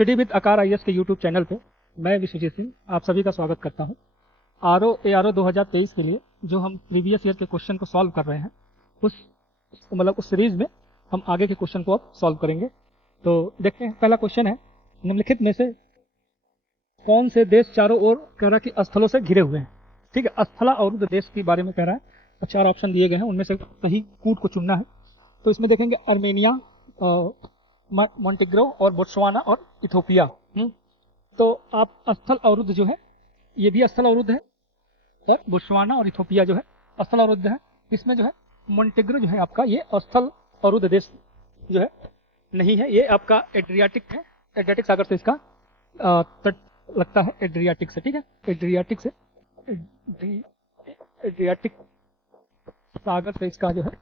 Study with आकार IAS के YouTube channel पे मैं विश्वजीत सिंह आप सभी का स्वागत करता हूं। आरओ 2023 के लिए जो हम प्रीवियस ईयर के क्वेश्चन को सॉल्व कर रहे हैं उस सीरीज में हम आगे के क्वेश्चन को अब सॉल्व करेंगे। तो देखते हैं, पहला क्वेश्चन है, निम्नलिखित में से कौन से देश चारों ओर कह रहा है कि स्थलों से घिरे हुए हैं। ठीक है, स्थला अवरुद्ध देश के बारे में कह रहा है और 4 ऑप्शन दिए गए हैं, उनमें से सही कूट को चुनना है। तो इसमें देखेंगे अर्मेनिया, मोंटेग्रो और बोत्सवाना और इथोपिया। तो आप स्थल अवरुद्ध जो है ये भी स्थल अवरुद्ध है और बोत्सवाना और इथोपिया जो है स्थल अवरुद्ध है। इसमें जो है मोंटेग्रो जो है आपका ये स्थल अवरुद्ध देश जो है नहीं है, ये आपका एड्रियाटिक है, एड्रियाटिक सागर से इसका तट लगता है, एड्रियाटिक से। ठीक है, एड्रियाटिक सागर से इसका जो है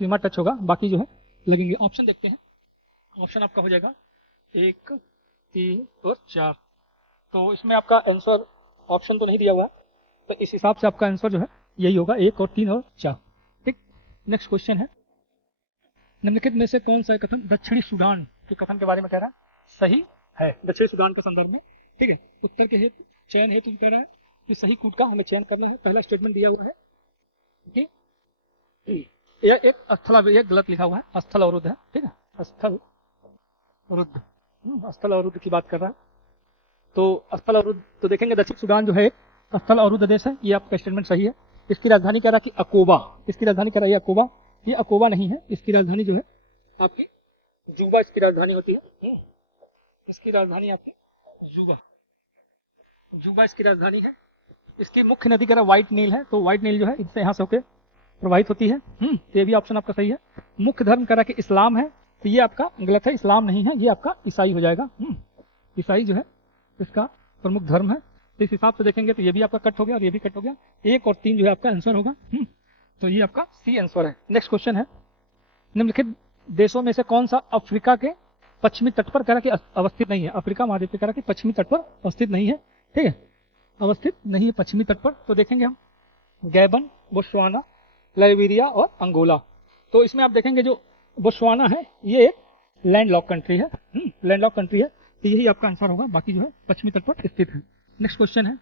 सीमा टच होगा, बाकी जो है लगेंगे। ऑप्शन देखते हैं, ऑप्शन आपका हो जाएगा 1, 3 और 4। तो इसमें आपका आंसर ऑप्शन तो नहीं दिया हुआ है, तो इस हिसाब से आपका आंसर जो है यही होगा, 1 और 3 और 4। ठीक, नेक्स्ट क्वेश्चन है, निम्नलिखित में से कौन सा कथन दक्षिणी सूडान के कथन के बारे में कह रहा है सही है दक्षिणी सूडान के संदर्भ में। ठीक है, उत्तर के हेतु चयन हेतु कह रहा है कि सही कूट का हमें चयन करना है। पहला स्टेटमेंट दिया हुआ है कि यह एक स्थल, यह गलत लिखा हुआ है, स्थल अवरुद्ध है। ठीक है, स्थल अवरुद्ध की बात कर रहा है। तो स्थल अवरुद्ध, तो देखेंगे दक्षिण सूडान जो है एक स्थल अवरुद्ध देश है, ये आपका स्टेटमेंट सही है। इसकी राजधानी कह रहा है कि अकोबा, इसकी राजधानी कह रहा है अकोबा, ये अकोबा नहीं है, इसकी राजधानी जो है आपकी जुबा, इसकी राजधानी होती है। इसकी राजधानी आपकी जुबा इसकी राजधानी है। इसकी मुख्य नदी कह रहा व्हाइट नील है, तो व्हाइट नील जो है इससे यहाँ से होकर प्रवाहित होती है। ये भी ऑप्शन आपका सही है। मुख्य धर्म कह रहा कि इस्लाम है, तो ये आपका गलत है, इस्लाम नहीं है, ये आपका ईसाई हो जाएगा। ईसाई जो है इसका प्रमुख धर्म है। तो इस हिसाब से देखेंगे तो ये भी आपका कट हो गया और ये भी कट हो गया। 1 और 3 जो है आपका आंसर होगा। तो ये आपका सी आंसर है। नेक्स्ट क्वेश्चन है, निम्नलिखित देशों में से कौन सा अफ्रीका के पश्चिमी तट पर कह रहा कि अवस्थित नहीं है। अफ्रीका महाद्वीप पे कह रहा कि पश्चिमी तट पर अवस्थित नहीं है। ठीक है, अवस्थित नहीं है पश्चिमी तट पर। तो देखेंगे हम गैबन, बोत्सवाना, लाइबेरिया और अंगोला। तो इसमें आप देखेंगे जो बोत्सवाना है ये एक लैंडलॉक कंट्री है, लैंडलॉक कंट्री है, तो यही आपका आंसर होगा, बाकी जो है पश्चिमी तट पर स्थित है। नेक्स्ट क्वेश्चन है,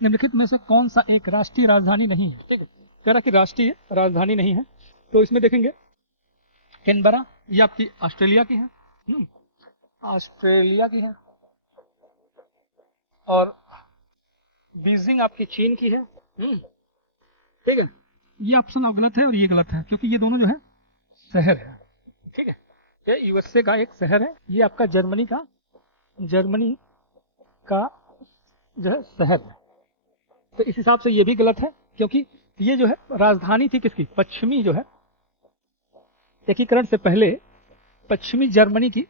निम्नलिखित में से कौन सा एक राष्ट्रीय राजधानी नहीं है। ठीक है, कह रहा कि राष्ट्रीय राजधानी नहीं है। तो इसमें देखेंगे कैनबरा, ये आपकी ऑस्ट्रेलिया की है, ऑस्ट्रेलिया की है, और बीजिंग आपकी चीन की है। ठीक है, ये ऑप्शन अब गलत है और ये गलत है, क्योंकि ये दोनों जो है शहर है। ठीक है, ये यूएसए का एक शहर है, ये आपका जर्मनी का जो है शहर है। तो इस हिसाब से ये भी गलत है, क्योंकि ये जो है राजधानी थी किसकी, पश्चिमी जो है एकीकरण से पहले पश्चिमी जर्मनी की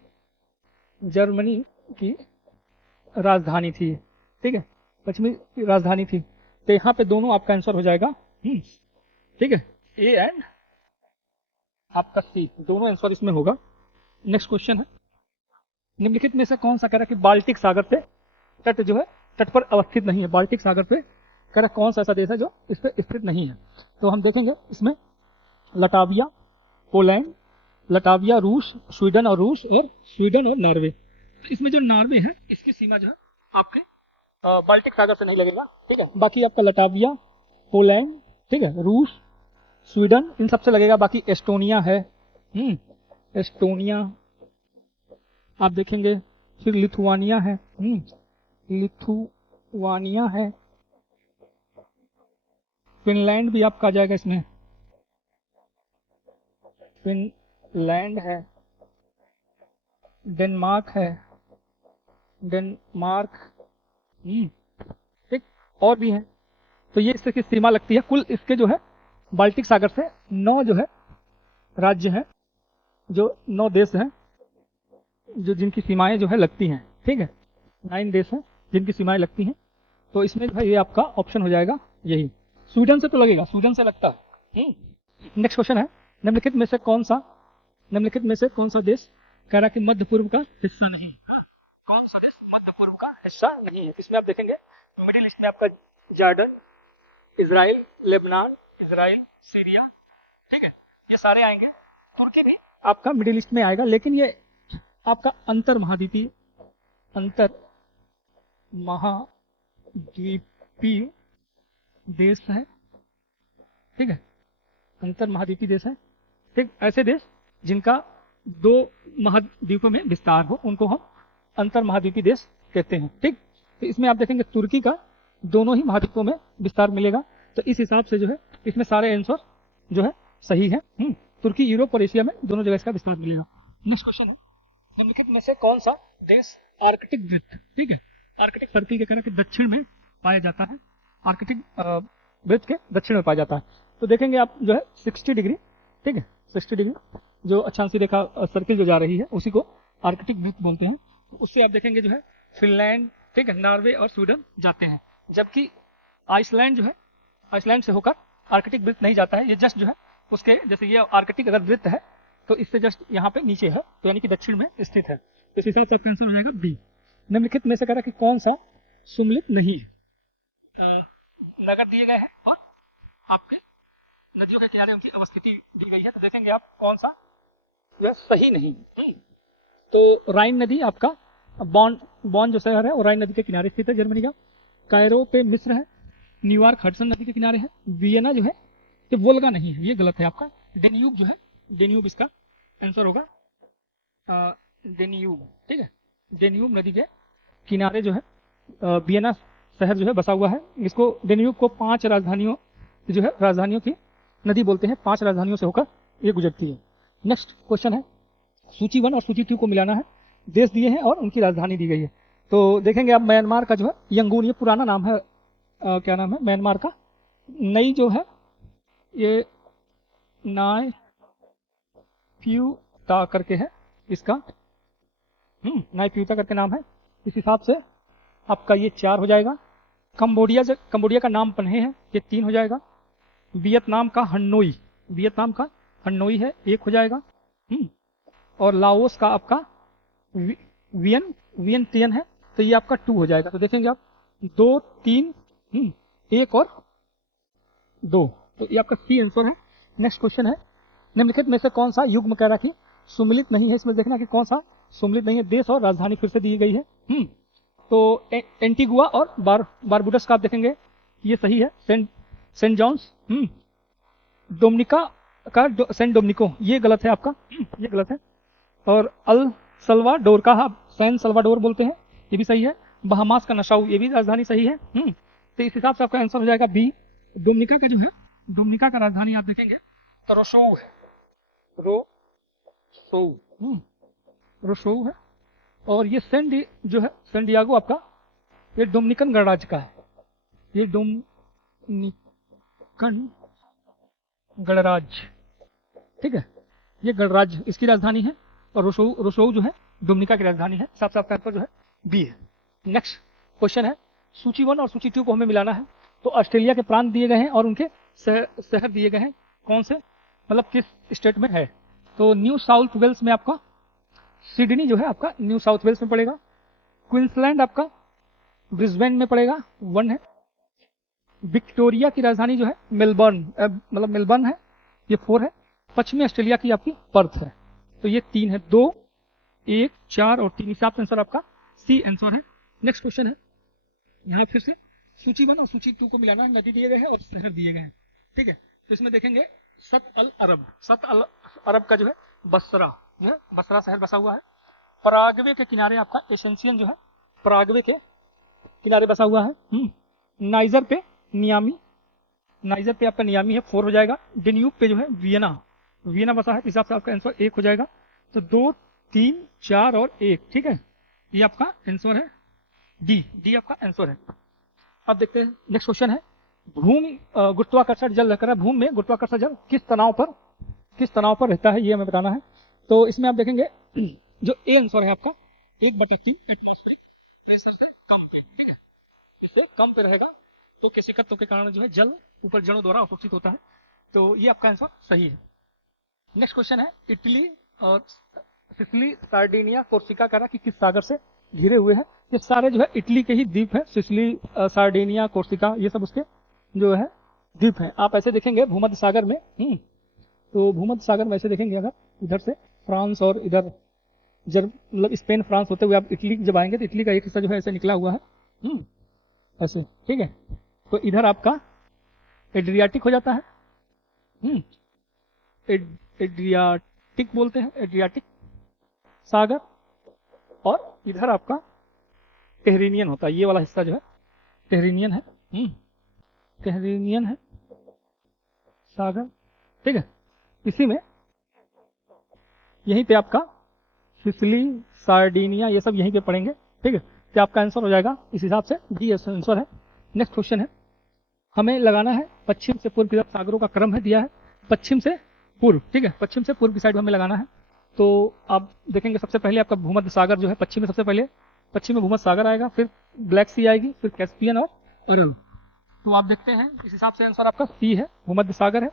राजधानी थी। ठीक है, पश्चिमी राजधानी थी। तो यहाँ पे दोनों आपका आंसर हो जाएगा। ठीक है, ए एंड आपका सी, दोनों आंसर इसमें होगा। नेक्स्ट क्वेश्चन है, निम्नलिखित में से कौन सा कह रहा है कि बाल्टिक सागर पे तट जो है तट पर अवस्थित नहीं है। बाल्टिक सागर पे कह रहा कौन सा ऐसा देश है जो इस पर स्थित नहीं है। तो हम देखेंगे इसमें लटाविया, पोलैंड, लटाविया, रूस, स्वीडन और नॉर्वे। तो इसमें जो नॉर्वे है इसकी सीमा जो है आपके बाल्टिक सागर से नहीं लगेगा। ठीक है, बाकी आपका लटाविया, पोलैंड, ठीक है, रूस, स्वीडन, इन सबसे लगेगा। बाकी एस्टोनिया है, एस्टोनिया आप देखेंगे, फिर लिथुआनिया है, लिथुआनिया है, फिनलैंड भी आपका आ जाएगा इसमें, फिनलैंड है, डेनमार्क है, ठीक, और भी है। तो ये इसकी सीमा लगती है। कुल इसके जो है बाल्टिक सागर से 9 जो है राज्य है, जो 9 देश हैं जो जिनकी सीमाएं जो है लगती हैं। ठीक है, 9 देश हैं जिनकी सीमाएं लगती हैं। तो इसमें जो है ये आपका ऑप्शन हो जाएगा यही। स्वीडन से तो लगेगा, स्वीडन से लगता है। नेक्स्ट क्वेश्चन है, निम्नलिखित में से कौन सा देश कह रहा कि मध्य पूर्व का हिस्सा नहीं। कौन सा देश मध्य पूर्व का हिस्सा नहीं है। इसमें आप देखेंगे मिडिल ईस्ट में आपका जॉर्डन, इजराइल, लेबनान, सीरिया, ठीक है, ये सारे आएंगे। तुर्की भी आपका मिडिल ईस्ट में आएगा, लेकिन ये आपका अंतर महाद्वीपीय अंतर महाद्वीपीय देश है, ठीक है, अंतर महाद्वीपीय देश है, ठीक। ऐसे देश जिनका 2 महाद्वीपों में विस्तार हो उनको हम अंतर महाद्वीपीय देश कहते हैं, ठीक। तो इसमें आप देखेंगे तुर्की का दोनों ही महाद्वीपों में विस्तार मिलेगा, तो इस हिसाब से जो है इसमें सारे आंसर जो है सही है। तुर्की यूरोप और एशिया में दोनों जगह इसका विस्तार मिलेगा। नेक्स्ट क्वेश्चन है, निम्नलिखित में से कौन सा देश आर्कटिक वृत्त, ठीक है, आर्कटिक सर्कल के किनारे के दक्षिण में पाया जाता है, आर्कटिक वृत्त के दक्षिण में पाया जाता है। तो देखेंगे आप जो है 60 डिग्री, ठीक है, 60 डिग्री जो अक्षांशीय रेखा सर्किल जो जा रही है उसी को आर्कटिक वृत्त बोलते हैं। तो उससे आप देखेंगे जो है फिनलैंड, ठीक है, नॉर्वे और स्वीडन जाते हैं, जबकि आइसलैंड जो है, आइसलैंड से होकर आर्कटिक वृत्त नहीं जाता है। ये जस्ट जो है उसके जैसे ये आर्कटिक अगर वृत्त है तो इससे जस्ट यहाँ पे नीचे है, तो यानी कि दक्षिण में स्थित है। तो इस हिसाब से आपका आंसर हो जाएगा बी। निम्नलिखित में से कह रहा कि कौन सा सुमेलित नहीं है। नगर दिए गए हैं और आपके नदियों के किनारे उनकी अवस्थिति दी गई है, तो देखेंगे आप कौन सा यह सही नहीं। तो राइन नदी आपका बॉन जो शहर है वो राइन नदी के किनारे स्थित है, जर्मनी का। कायरो पे मिस्र है, न्यूयॉर्क हडसन नदी के किनारे है, वियना जो है ये वोल्गा नहीं है, ये गलत है आपका। डेन्यूब जो है, डेन्यूब इसका आंसर होगा, डेन्यूब, ठीक है, डेन्यूब नदी के किनारे जो है वियना शहर जो है बसा हुआ है। इसको डेन्यूब को 5 राजधानियों जो है राजधानियों की नदी बोलते हैं, 5 राजधानियों से होकर ये गुजरती है। नेक्स्ट क्वेश्चन है, सूची 1 और सूची 2 को मिलाना है, देश दिए हैं और उनकी राजधानी दी गई है। तो देखेंगे आप म्यांमार का जो है यंगून, ये पुराना नाम है, क्या नाम है म्यांमार का, नई जो है ये नाय प्यूता करके है इसका, नाय प्यूता करके नाम है। इस हिसाब से आपका ये 4 हो जाएगा। कंबोडिया का नाम पन्हे है, ये 3 हो जाएगा। वियतनाम का हनोई, वियतनाम का हनोई है, 1 हो जाएगा। और लाओस का आपका वियनटियन है, तो ये आपका 2 हो जाएगा। तो देखेंगे आप 2, 3, 1 और 2, तो ये आपका सी आंसर है। नेक्स्ट क्वेश्चन है, निम्नलिखित में से कौन सा युग्म कह रहा कि सुमिलित नहीं है। इसमें देखना कि कौन सा सुमिलित नहीं है। देश और राजधानी फिर से दी गई है। तो एंटीगुआ और बारबुडस का आप देखेंगे ये सही है। सेंट जॉन्स, डोमिनिका का सेंट डोमिनिको, ये गलत है आपका, ये गलत है। और अल सल्वाडोर का आप सैन सल्वाडोर बोलते हैं, ये भी सही है। बहामास का नशाऊ, ये भी राजधानी सही है। तो इस हिसाब से आपका आंसर हो जाएगा बी। डोमिनिका का जो है, डोमिनिका का राजधानी आप देखेंगे तो रोसोउ है, रोसोउ है। और ये जो है सैन डियागो आपका, ये डोमिनिकन गणराज्य का है, ये डोमिनिकन गणराज्य, ठीक है, ये गणराज्य इसकी राजधानी है। और रोसोउ जो है डोमिनिका की राजधानी है। हिसाब से आपका आंसर जो है बी है। नेक्स्ट क्वेश्चन है, सूची 1 और सूची 2 को हमें मिलाना है। तो ऑस्ट्रेलिया के प्रांत दिए गए हैं और उनके शहर दिए गए हैं, कौन से, मतलब किस स्टेट में है। तो न्यू साउथ वेल्स में आपका सिडनी जो है आपका न्यू साउथ वेल्स में पड़ेगा। क्वींसलैंड आपका ब्रिस्बेन में पड़ेगा, 1 है। विक्टोरिया की राजधानी जो है मेलबर्न, मतलब मेलबर्न है, ये 4 है। पश्चिमी ऑस्ट्रेलिया की आपकी पर्थ है, तो ये 3 है। 2, 1, 4 और 3, हिसाब से आंसर आपका सी आंसर है। नेक्स्ट क्वेश्चन है, यहाँ फिर से सूची 1 और सूची 2 को मिलाना है। नदी दिए गए हैं और शहर दिए गए हैं, ठीक है। तो इसमें देखेंगे सत अल अरब का जो है बसरा, ये बसरा शहर बसा हुआ है। पराग्वे के किनारे आपका एसेंशियन जो है पराग्वे के किनारे बसा हुआ है। नाइजर पे नियामी, नाइजर पे आपका नियामी है, 4 हो जाएगा। डेन्यूब पे जो है वियना बसा है, इस हिसाब से आपका आंसर 1 हो जाएगा। तो 2, 3, 4 और 1, ठीक है, ये आपका आंसर है डी आपका आंसर है। अब देखते हैं नेक्स्ट क्वेश्चन है, भूमि गुरुत्वाकर्षण जल रहकर भूमि में गुरुत्वाकर्षण जल किस तनाव पर रहता है, ये हमें बताना है। तो इसमें आप देखेंगे जो ए आंसर है आपका 1/3 एटमॉस्फेरिक प्रेशर से कम पे, ठीक है, इससे कम पे रहेगा तो केशिकत्व के कारण जो है जल ऊपर जड़ों द्वारा अवशोषित होता है। तो ये आपका आंसर सही है। नेक्स्ट क्वेश्चन है, इटली और सिसिली, सार्डिनिया, कोर्सिका का कि किस सागर से घिरे हुए हैं। ये सारे जो है इटली के ही द्वीप है। सिसिली, सार्डिनिया, कोर्सिका, ये सब उसके जो है द्वीप हैं। आप ऐसे देखेंगे भूमध्य सागर में, तो भूमध्य सागर में ऐसे देखेंगे अगर इधर से फ्रांस और इधर मतलब स्पेन फ्रांस होते हुए आप इटली जब आएंगे तो इटली का एक हिस्सा जो है ऐसे निकला हुआ है, ऐसे, ठीक है। तो इधर आपका एड्रियाटिक हो जाता है, एड्रियाटिक बोलते हैं, एड्रियाटिक सागर। और इधर आपका टेहरीनियन होता है, ये वाला हिस्सा जो है टेहरीनियन है, टेहरीनियन है सागर, ठीक है। इसी में यहीं पे आपका सिसिली, सार्डिनिया, ये सब यहीं पे पड़ेंगे, ठीक है। तो आपका आंसर हो जाएगा इस हिसाब से डी आंसर है। नेक्स्ट क्वेश्चन है, हमें लगाना है पश्चिम से पूर्व की तरफ, सागरों का क्रम है दिया है पश्चिम से पूर्व, ठीक है, पश्चिम से पूर्व की साइड हमें लगाना है। तो आप देखेंगे सबसे पहले आपका भूमध्य सागर जो है पश्चिम में, सबसे पहले पश्चिम में भूमध्य सागर आएगा, फिर ब्लैक सी आएगी, फिर कैस्पियन और अरल। तो आप देखते हैं इस हिसाब से आंसर आपका सी है, भूमध्य सागर है,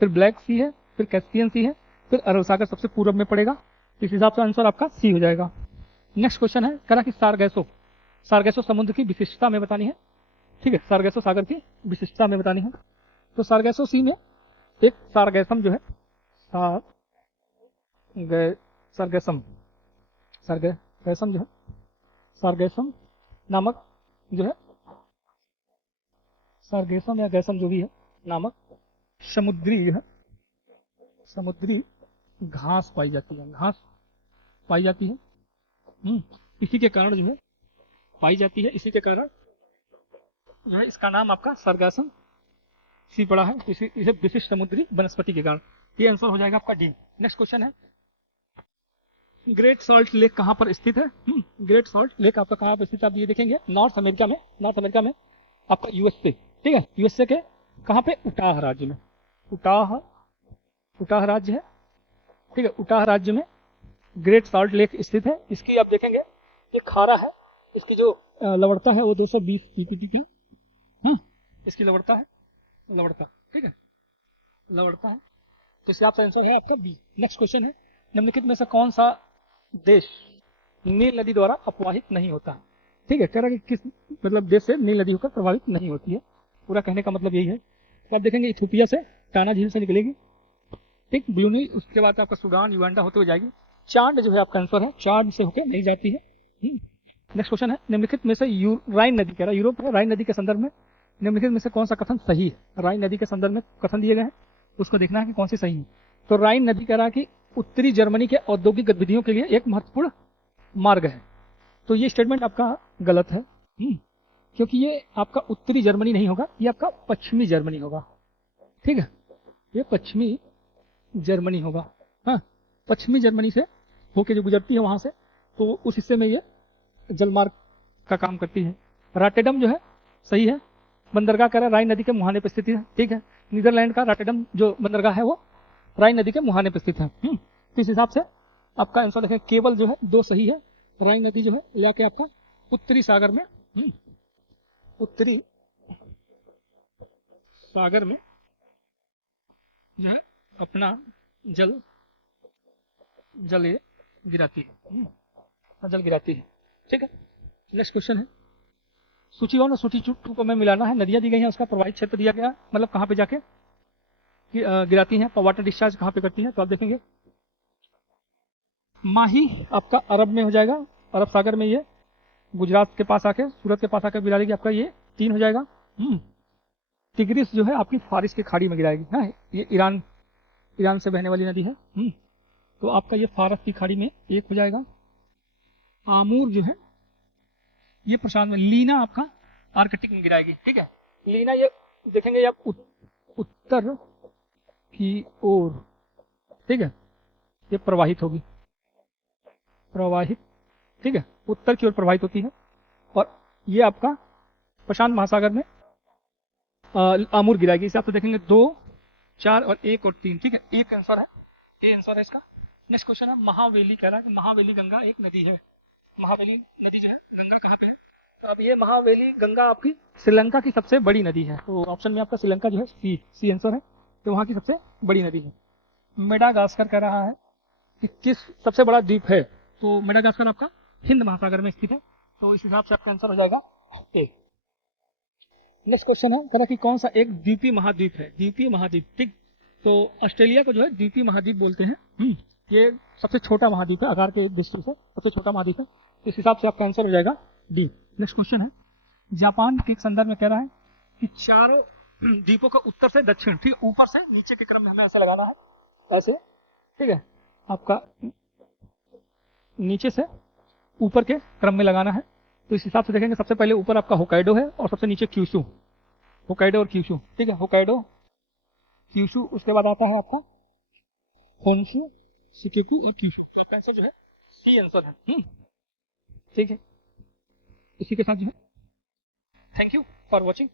फिर ब्लैक सी है, फिर कैस्पियन सी है, फिर अरल सागर सबसे पूर्व में पड़ेगा। इस हिसाब से आंसर आपका सी हो जाएगा। नेक्स्ट क्वेश्चन है, करा कि सारगैसो, सारगैसो समुद्र की विशिष्टता में बतानी है, ठीक है, सारगैसो सागर की विशिष्टता में बतानी है। तो सारगैसो सी में एक सारगैसम जो है, सारगैसम, सारगैसम जो है, सारगैसम नामक जो है, सारगैसम या गैसम जो भी है नामक समुद्री जो है, समुद्री घास पाई जाती है, घास पाई जाती है, इसी के कारण जो है पाई जाती है, इसी के कारण जो है इसका नाम आपका सारगासम सी पड़ा है, इसे विशिष्ट समुद्री वनस्पति के कारण। ये आंसर हो जाएगा आपका डी। नेक्स्ट क्वेश्चन है, ग्रेट सॉल्ट लेक कहाँ पर स्थित है? ग्रेट सॉल्ट लेक आपका कहाँ पर स्थित है? आप ये देखेंगे नॉर्थ अमेरिका में, नॉर्थ अमेरिका में आपका यूएसए, ठीक है, यूएसए के कहाँ पे? उटाह राज्य में, उटाह राज्य है, ठीक है, उटाह राज्य में ग्रेट सॉल्ट लेक स्थित है। इसकी आप देखेंगे ये खारा है, इसकी जो लवणता है वो 220 पीपीटी की, इसकी लवणता है, लवणता, ठीक है, लवणता है। तो इससे आपका आंसर है आपका बी। नेक्स्ट क्वेश्चन है, निम्नलिखित में से कौन सा देश नील नदी द्वारा अपवाहित नहीं होता? ठीक है, कह रहा है कि किस मतलब देश से नील नदी होकर प्रभावित नहीं होती है, पूरा कहने का मतलब यही है। तो आप देखेंगे इथियोपिया से टाना झील से निकलेगी, ठीक, ब्लू नील, उसके बाद आपका सूडान, युगांडा होते हुए जाएगी, चाड जो है आपका आंसर है, चाड से होकर नहीं जाती है। नेक्स्ट क्वेश्चन है, निम्नलिखित में से राइन नदी, कह रहा है यूरोप है, राइन नदी के संदर्भ में निम्नलिखित में से कौन सा कथन सही है? राइन नदी के संदर्भ में कथन दिए गए हैं, उसको देखना है कि कौन सी सही है। तो राइन नदी कह रहा है कि उत्तरी जर्मनी के औद्योगिक गतिविधियों के लिए एक महत्वपूर्ण मार्ग है। तो ये स्टेटमेंट आपका गलत है, क्योंकि ये आपका उत्तरी जर्मनी नहीं होगा, ये आपका पश्चिमी जर्मनी होगा, ठीक है, ये पश्चिमी जर्मनी होगा। हाँ, पश्चिमी जर्मनी से होके जो गुजरती है वहां से, तो उस हिस्से में ये जलमार्ग का काम करती है। रॉटरडम जो है सही है, बंदरगाह कह रहा है राइन नदी के मुहाने पर स्थित है, ठीक है, नीदरलैंड का रॉटरडम जो बंदरगाह है वो राइन नदी के मुहाने पर स्थित है। तो इस हिसाब से आपका आंसर देखें केवल जो है 2 सही है, राइन नदी जो है लेके आपका उत्तरी सागर में, उत्तरी सागर में जो है अपना जल गिराती है, जल गिराती है, ठीक है। नेक्स्ट क्वेश्चन है, सूची 1 और सूची 2 को में मिलाना है, नदियां दी गई हैं, उसका प्रवाहित क्षेत्र दिया गया, मतलब कहाँ पे जाके गिराती हैं, वाटर डिस्चार्ज कहाँ पे करती हैं। तो आप देखेंगे माही आपका अरब में हो जाएगा, अरब सागर में ये गुजरात के पास आके, सूरत के पास आकर गिराएगी, आपका ये 3 हो जाएगा। तिग्रिस जो है आपकी फारिस की खाड़ी में गिराएगी, हाँ, ये ईरान से बहने वाली नदी है, तो आपका ये फारस की खाड़ी में 1 हो जाएगा। आमूर जो है ये प्रशांत में, लीना आपका आर्कटिक में गिराएगी, ठीक है, लीना ये देखेंगे आप उत्तर की ओर, ठीक है, ये प्रवाहित होगी, प्रवाहित, ठीक है, उत्तर की ओर प्रवाहित होती है, और ये आपका प्रशांत महासागर में आमूर गिराएगी। इसे आप तो देखेंगे 2, 4 और 1 और 3, ठीक है, एक आंसर है, ये आंसर है इसका। नेक्स्ट क्वेश्चन है, महावेली कह रहा है कि महावेली गंगा एक नदी है, महावेली नदी जो है गंगा कहाँ पे है? अब ये महावेली गंगा आपकी श्रीलंका की सबसे बड़ी नदी है, तो ऑप्शन में आपका श्रीलंका जो है सी आंसर है, तो वहाँ की सबसे बड़ी नदी है। मेडागास्कर कह रहा है कि किस सबसे बड़ा द्वीप है? तो मेडागास्कर आपका हिंद महासागर में स्थित है, तो इस हिसाब से आपका आंसर हो जाएगा ए। नेक्स्ट क्वेश्चन है, कह रहा कि कौन सा एक द्वीपीय महाद्वीप है? द्वीपीय महाद्वीप, ठीक, तो ऑस्ट्रेलिया को जो है द्वीपीय महाद्वीप बोलते हैं, ये सबसे छोटा महाद्वीप है आकार के दृष्टि से, सबसे छोटा महाद्वीप है। तो इस हिसाब से आपका आंसर हो जाएगा डी। नेक्स्ट क्वेश्चन है, जापान के संदर्भ में कह रहा है कि चारों द्वीपों का उत्तर से दक्षिण, ठीक है, ऊपर से नीचे के क्रम में हमें ऐसे लगाना है, ऐसे, ठीक है, आपका नीचे से ऊपर के क्रम में लगाना है। तो इस हिसाब से देखेंगे, सबसे पहले ऊपर आपका होकाइडो है और सबसे नीचे क्यूशू, होकाइडो और क्यूशू, ठीक है, होकाइडो क्यूशू, उसके बाद आता है आपका होन्शु, शिकेकु और क्यूशू। आपका आंसर जो है सी आंसर है। ठीक है, इसी के साथ जो है, थैंक यू फॉर वॉचिंग।